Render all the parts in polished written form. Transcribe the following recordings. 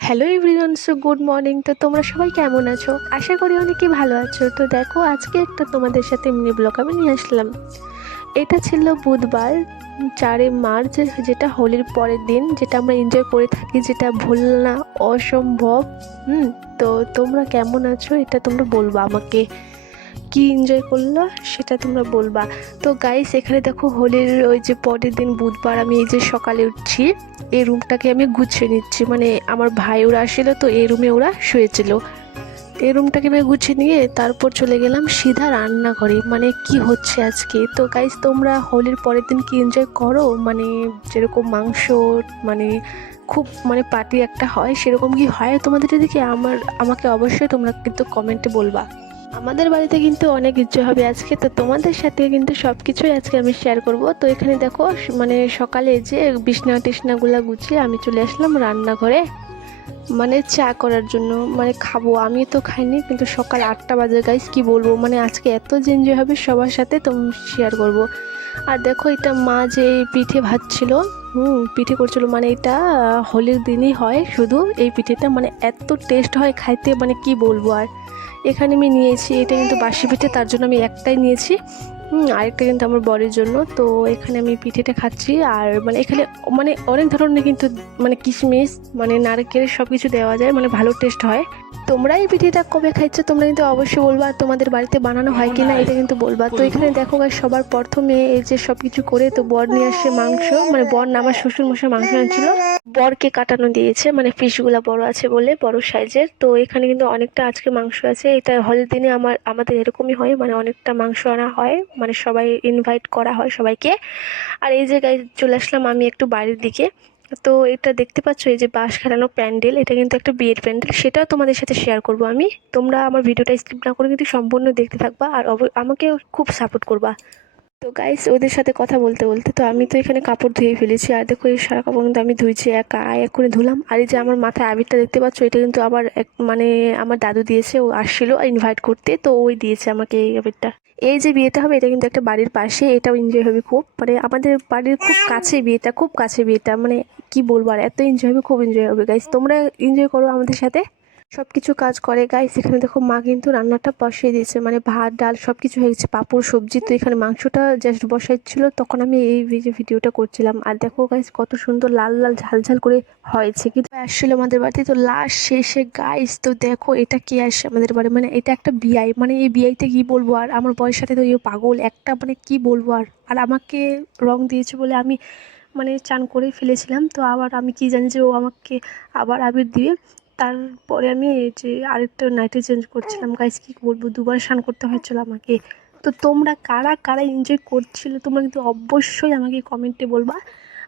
Hello everyone, so good morning. তো তোমরা সবাই কেমন আছো? আশা করি অনেকেই ভালো আছো। তো দেখো, আজকে একটা তোমাদের সাথে মিনি ব্লগ আমি নিয়ে আসলাম। এটা ছিল বুধবার, 4 মার্চ, যেটা হোলির পরের দিন, যেটা আমরা এনজয় করে থাকি, যেটা ভুলনা অসম্ভব। হুম। তো তোমরা কেমন আছো এটা তোমরা বলবা আমাকে, কি এনজয় করলো সেটা তোমরা বলবা। তো গাইস, এখানে দেখো হোলির ওই যে পরের দিন বুধবার আমি এই যে সকালে উঠছি, এই রুমটাকে আমি গুছিয়ে নিচ্ছি। মানে আমার ভাই ওরা আসলে, তো এই রুমে ওরা শুয়েছিল। এই রুমটাকে আমি গুছিয়ে নিয়ে তারপর চলে গেলাম সিধা রান্নাঘরে। মানে কি হচ্ছে আজকে। তো গাইস, তোমরা হোলির পরের দিন কি এনজয় করো? মানে যেরকম মাংস, মানে খুব মানে পার্টি একটা হয়, সেরকম কি হয় তোমাদের এদিকে? আমাকে অবশ্যই তোমরা কিন্তু কমেন্টে বলবা। আমাদের বাড়িতে কিন্তু অনেক ইচ্ছে হবে আজকে, তো তোমাদের সাথে কিন্তু সব কিছুই আজকে আমি শেয়ার করব। তো এখানে দেখো, মানে সকালে যে বিছনা টিছনাগুলো গুছিয়ে আমি চলে আসলাম রান্নাঘরে, মানে চা করার জন্য, মানে খাবো। আমি তো খাইনি, কিন্তু সকাল 8টা বাজে গাইস, কি বলবো, মানে আজকে এত যে এনজয় হবে সবার সাথে তো শেয়ার করব। আর দেখো, এটা মা যে পিঠে ভাজছিল, পিঠে করছিল, মানে এটা হোলির দিনই হয় শুধু এই পিঠেটা, মানে এত টেস্ট হয় খাইতে, মানে কি বলবো আর। এখানে আমি নিয়েছি, এটা কিন্তু বাসি পিঠে, তার জন্য আমি একটাই নিয়েছি। আরেকটা কিন্তু আমার বরের জন্য। তো এখানে আমি পিঠেটা খাচ্ছি। আর মানে এখানে মানে অনেক ধরনের কিন্তু, মানে কিশমিশ, মানে নারকেল সব কিছু দেওয়া যায়, মানে ভালো টেস্ট হয়। তোমরা এই পিঠেটা কবে খাইছো তোমরা কিন্তু অবশ্যই বলবা, আর তোমাদের বাড়িতে বানানো হয় কি না এটা কিন্তু বলবা। তো এখানে দেখো গাইস, সবার প্রথমে এই যে সব কিছু করে তো বর নিয়ে আসছে মাংস, মানে বর না, আমার শ্বশুর মশাই মাংস আনছিল। বরকে কাটানো দিয়েছে, মানে পিসগুলা বড় আছে বলে, বড় সাইজের। তো এখানে কিন্তু অনেকটা আজকে মাংস আছে। এটা হলের দিনে আমাদের এরকমই হয়, মানে অনেকটা মাংস আনা হয়, মানে সবাই ইনভাইট করা হয় সবাইকে। আর এই যে গাইস, চলে আসলাম আমি একটু বাড়ির দিকে। তো এটা দেখতে পাচ্ছ, এই যে বাঁশ খাটানো প্যান্ডেল, এটা কিন্তু একটা বিয়ের প্যান্ডেল, সেটাও তোমাদের সাথে শেয়ার করব আমি। তোমরা আমার ভিডিওটা স্কিপ না করে কিন্তু সম্পূর্ণ দেখতে থাকবা, আর আমাকে খুব সাপোর্ট করবা। তো গাইস, ওদের সাথে কথা বলতে বলতে তো আমি তো এখানে কাপড় ধুয়ে ফেলেছি। আর দেখো, এই সারা কাপড় কিন্তু আমি ধুইছি, একা এক্ষুনি ধুলাম। আর এই যে আমার মাথায় আবিরটা দেখতে পাচ্ছ, এটা কিন্তু আবার মানে আমার দাদু দিয়েছে, ও আসছিল ইনভাইট করতে, তো ওই দিয়েছে আমাকে এই আবিরটা। এই যে বিয়েটা হবে, এটা কিন্তু একটা বাড়ির পাশে, এটাও এনজয় হবে খুব, মানে আমাদের বাড়ির খুব কাছে বিয়েটা, খুব কাছে বিয়েটা, মানে কি বলবো আর, এত এনজয় হবে, খুব এনজয় হবে গাইস। তোমরা এনজয় করো আমাদের সাথে। সব কিছু কাজ করে গাইস। এখানে দেখো, মা কিন্তু রান্নাটা বসিয়ে দিয়েছে, মানে ভাত ডাল সব কিছু হয়ে গেছে, পাঁপড় সবজি। তো এখানে মাংসটা জাস্ট বসাচ্ছিল, তখন আমি এই যে ভিডিওটা করছিলাম। আর দেখো গাইস, কত সুন্দর লাল লাল ঝাল ঝাল করে হয়েছে, কিন্তু আসলে আমাদের বাড়িতে তো লাস্ট শেষে গাইস, তো দেখো এটা কে আসে আমাদের বাড়ি, মানে এটা একটা বিয়াই, মানে এই বিয়াইতে কি বলবো আর, আমার বয়ের সাথে তো ইয়ে পাগল একটা, মানে কি বলবো আর। আর আমাকে রং দিয়েছে বলে আমি মানে চান করেই ফেলেছিলাম, তো আবার আমি কি জানি যে ও আমাকে আবার আবির দিয়ে। তারপরে আমি এই যে আরেকটা নাইটি চেঞ্জ করছিলাম গাইস, কি বলবো, দুবার স্নান করতে হয়েছিল আমাকে। তো তোমরা কারা কারা এনজয় করছিলে তোমরা কিন্তু অবশ্যই আমাকে কমেন্টে বলবা,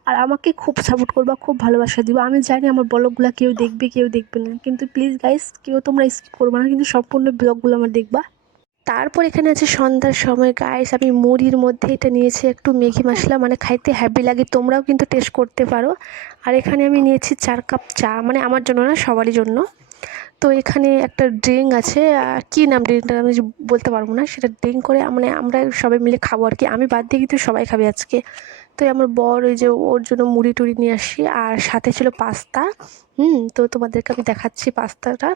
আর আমাকে খুব সাপোর্ট করবা, খুব ভালোবাসা দিবা। আমি জানি আমার ব্লগগুলো কেউ দেখবে কেউ দেখবে না, কিন্তু প্লিজ গাইস, কেউ তোমরা স্কিপ করবে না, কিন্তু সম্পূর্ণ ব্লগগুলো আমার দেখবা। তারপর এখানে আছে সন্ধ্যার সময় গাইস, আমি মুড়ির মধ্যে এটা নিয়েছি একটু ম্যাগি মশলা, মানে খাইতে হ্যাপি লাগে, তোমরাও কিন্তু টেস্ট করতে পারো। আর এখানে আমি নিয়েছি 4 কাপ চা, মানে আমার জন্য না, সবারই জন্য। তো এখানে একটা ড্রিঙ্ক আছে, কী নাম ড্রিঙ্কটা আমি বলতে পারবো না, সেটা ড্রিঙ্ক করে মানে আমরা সবাই মিলে খাবো আর কি, আমি বাদ দিয়ে কিন্তু সবাই খাবে আজকে। তো আমার বর ওই যে ওর জন্য মুড়ি টুড়ি নিয়ে আসি, আর সাথে ছিল পাস্তা। তো তোমাদেরকে আমি দেখাচ্ছি পাস্তাটা।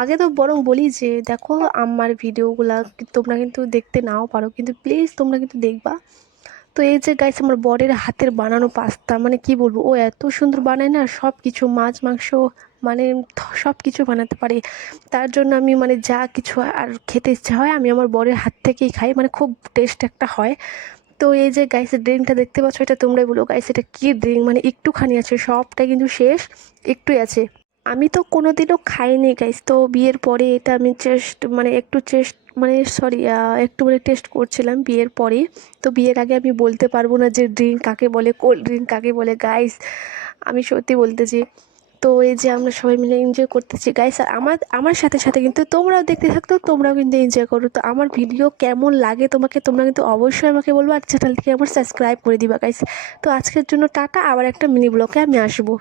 আগে তো বরং বলি যে দেখো, আমার ভিডিওগুলা তোমরা কিন্তু দেখতে নাও পারো, কিন্তু প্লিজ তোমরা কিন্তু দেখবা। তো এই যে গাইস, আমার বরের হাতের বানানো পাস্তা, মানে কি বলবো, ও এত সুন্দর বানায় না, সব কিছু মাছ মাংস, মানে সব কিছু বানাতে পারে। তার জন্য আমি মানে যা কিছু আর খেতে ইচ্ছা হয় আমি আমার বরের হাত থেকেই খাই, মানে খুব টেস্ট একটা হয়। তো এই যে গাইস, ড্রিঙ্কটা দেখতে পাচ্ছ, এটা তোমরাই বলো গাইস, এটা কি ড্রিঙ্ক, মানে একটুখানি আছে, সবটাই কিন্তু শেষ, একটুই আছে। আমি তো কোনোদিনও খাইনি গাইস, তো বিয়ের পরে এটা আমি মানে একটু মানে সরি, একটু মানে টেস্ট করছিলাম বিয়ের পরে। তো বিয়ের আগে আমি বলতে পারবো না যে ড্রিঙ্ক কাকে বলে, কোল্ড ড্রিঙ্ক কাকে বলে গাইস, আমি সত্যি বলতেছি। তো এই যে আমরা সবাই মিলে এনজয় করতেছি গাইস, আর আমার আমার সাথে সাথে কিন্তু তোমরাও দেখতে থাকতো, তোমরাও কিন্তু এনজয় করো। তো আমার ভিডিও কেমন লাগে তোমাকে, তোমরা কিন্তু অবশ্যই আমাকে বলবো, আর চ্যানেলটিকে আমার সাবস্ক্রাইব করে দিবা গাইস। তো আজকের জন্য টাটা, আবার একটা মিনি ব্লগে আমি আসবো।